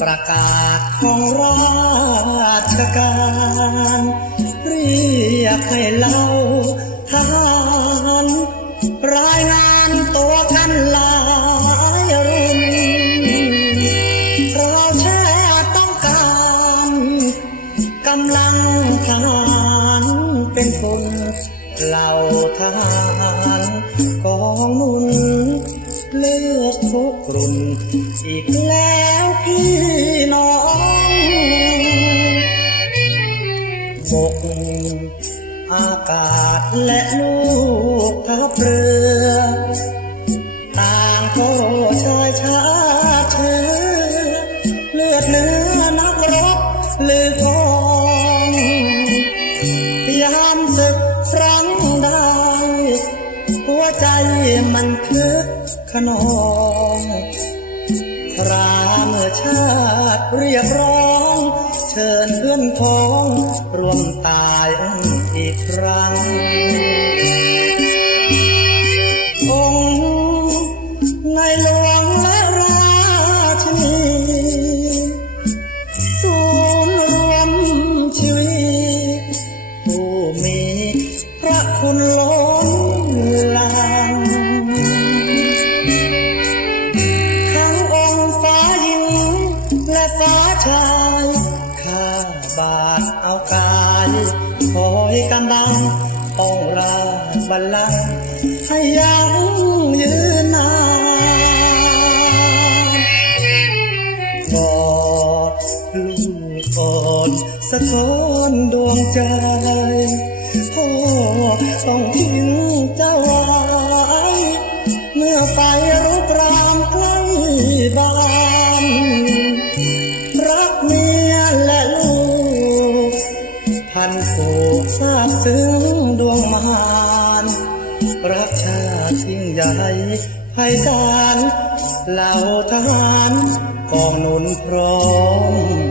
ประกาศของราชการ เรียกให้เราทหารรายงานตัวกันลายรุ่นเราแค่ต้องการกำลังทหารเป็นทุนเหล่าทหารกองนุนเลือกทุกกลุ่มอีกแล้วพี่ อากาศและลูกทัพเรือต่างก็ชายชาเชื้อเลือดเนื้อนักรบหรือพองยามศึกครั้งใดหัวใจมันคึกขนองพระเมื่อชาติเรียกร้อง เชิญเพื่อนพ้อง ร่วมตายอีกครั้ง องค์ในหลวงและราชินีศูนย์รวมชีวิตผู้มีพระคุณล้นหลามทั้งองค์ฟ้าหญิงและฟ้าชาย ข้าบาทเอากา กำบังต้องราบัลลังก์ให้ยังยืนนานกอดลูกกอดสะท้อนดวงใจพ่อต้องทิ้งเจ้า พันผูกทราบซึ้งดวงมานรักชาติยิ่งใหญ่ไพศาลเหล่าทหารกองหนุนพร้อม